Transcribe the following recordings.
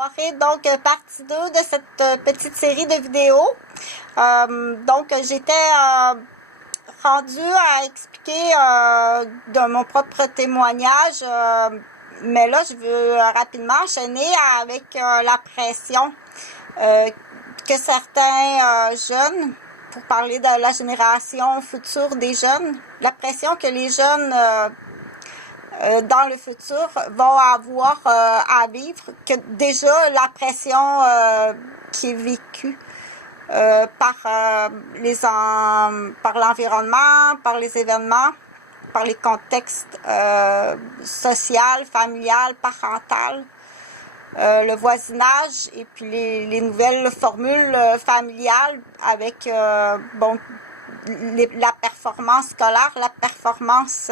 soirée, donc partie 2 de cette petite série de vidéos. Donc j'étais rendue à expliquer de mon propre témoignage, mais là je veux rapidement enchaîner avec la pression que certains jeunes, pour parler de la génération future des jeunes, la pression que les jeunes dans le futur vont avoir à vivre, que déjà la pression qui est vécue par l'environnement, par les événements, par les contextes social, familial, parental, le voisinage et puis les nouvelles formules familiales avec la performance scolaire, la performance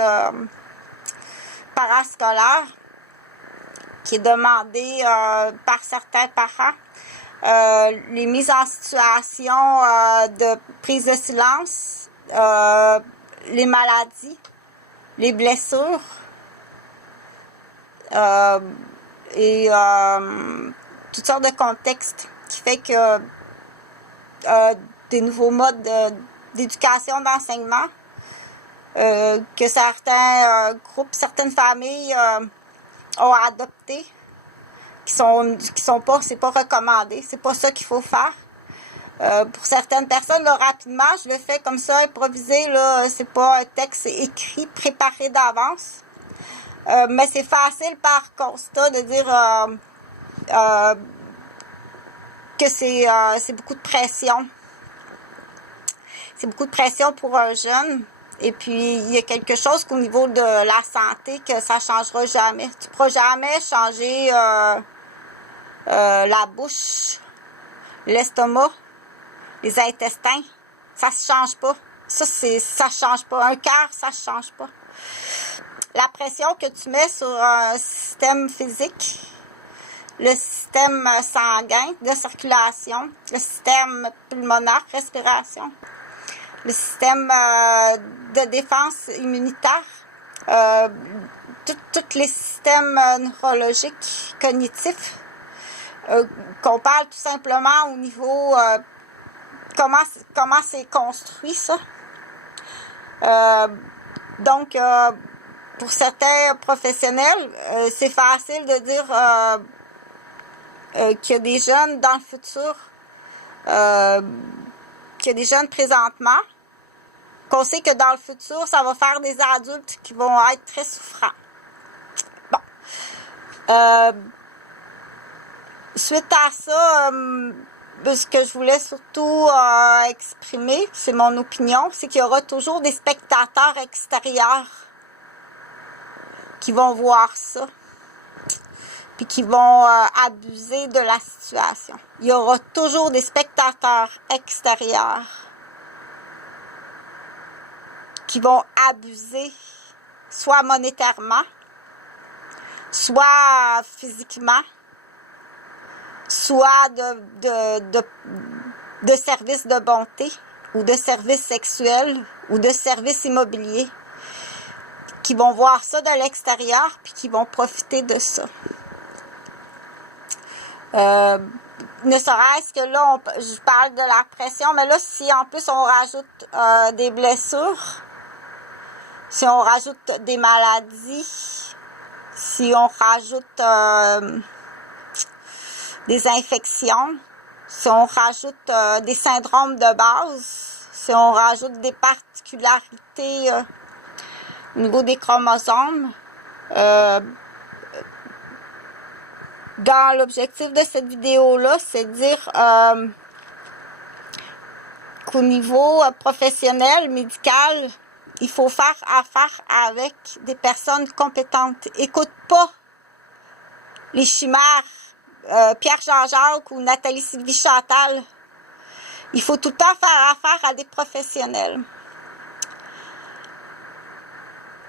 parascolaire qui est demandée par certains parents. Les mises en situation de prise de silence, les maladies, les blessures et toutes sortes de contextes qui fait que des nouveaux modes d'éducation, d'enseignement que certains groupes, certaines familles ont adopté, qui sont pas, c'est pas recommandé, c'est pas ça qu'il faut faire. Pour certaines personnes, là, rapidement, je le fais comme ça, improvisé, là, c'est pas un texte écrit, préparé d'avance. Mais c'est facile par constat de dire que c'est beaucoup de pression. C'est beaucoup de pression pour un jeune. Et puis, il y a quelque chose qu'au niveau de la santé, que ça changera jamais. Tu ne pourras jamais changer la bouche, l'estomac, les intestins. Ça se change pas. Ça change pas. Un cœur, ça se change pas. La pression que tu mets sur un système physique, le système sanguin de circulation, le système pulmonaire, respiration, le système de défense immunitaire, tous les systèmes neurologiques, cognitifs, qu'on parle tout simplement au niveau comment c'est construit ça. Donc, pour certains professionnels, c'est facile de dire qu'il y a des jeunes dans le futur, qu'il y a des jeunes présentement, qu'on sait que dans le futur, ça va faire des adultes qui vont être très souffrants. Bon. Suite à ça, ce que je voulais surtout exprimer, c'est mon opinion, c'est qu'il y aura toujours des spectateurs extérieurs qui vont voir ça, puis qui vont abuser de la situation. Il y aura toujours des spectateurs extérieurs qui vont abuser, soit monétairement, soit physiquement, soit de services de bonté, ou de services sexuels, ou de services immobiliers, qui vont voir ça de l'extérieur, puis qui vont profiter de ça. Ne serait-ce que là, je parle de la pression, mais là, si en plus on rajoute des blessures, si on rajoute des maladies, si on rajoute des infections, si on rajoute des syndromes de base, si on rajoute des particularités au niveau des chromosomes, dans l'objectif de cette vidéo-là, c'est de dire qu'au niveau professionnel, médical, il faut faire affaire avec des personnes compétentes. Écoute pas les chimères Pierre Jean-Jacques ou Nathalie Sylvie Chantal. Il faut tout le temps faire affaire à des professionnels.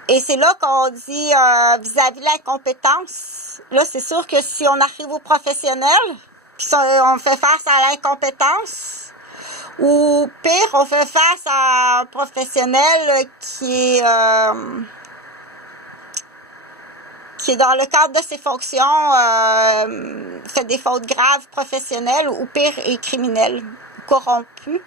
Et c'est là qu'on dit vis-à-vis de l'incompétence. Là, c'est sûr que si on arrive aux professionnels, puis on fait face à l'incompétence, ou pire, on fait face à un professionnel qui qui dans le cadre de ses fonctions, fait des fautes graves professionnelles ou pire, est criminel, corrompu,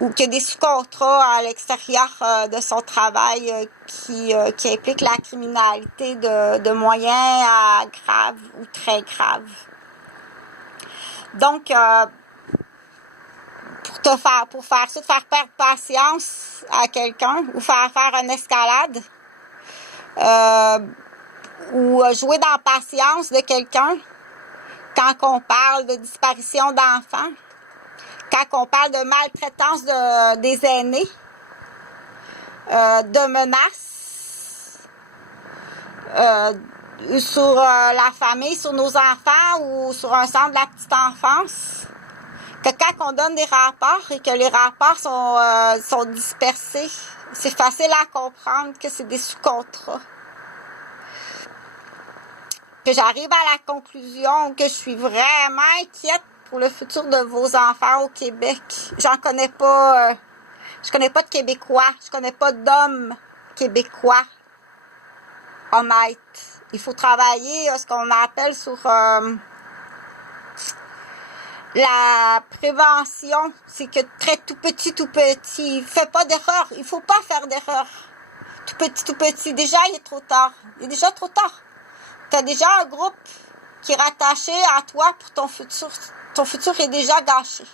ou qui a des sous-contrats à l'extérieur de son travail qui implique la criminalité de moyens à grave ou très grave. Donc, pour faire ça, de faire perdre patience à quelqu'un ou faire une escalade ou jouer dans la patience de quelqu'un quand on parle de disparition d'enfants, quand on parle de maltraitance des aînés, de menaces sur la famille, sur nos enfants ou sur un centre de la petite enfance, que quand on donne des rapports et que les rapports sont dispersés, c'est facile à comprendre que c'est des sous-contrats. Que j'arrive à la conclusion que je suis vraiment inquiète pour le futur de vos enfants au Québec. Je connais pas de Québécois, je connais pas d'hommes québécois honnêtes. Il faut travailler ce qu'on appelle sur la prévention. C'est que tout petit. Fais pas d'erreur. Il faut pas faire d'erreur. Tout petit. Déjà, il est trop tard. Il est déjà trop tard. T'as déjà un groupe qui est rattaché à toi pour ton futur. Ton futur est déjà gâché.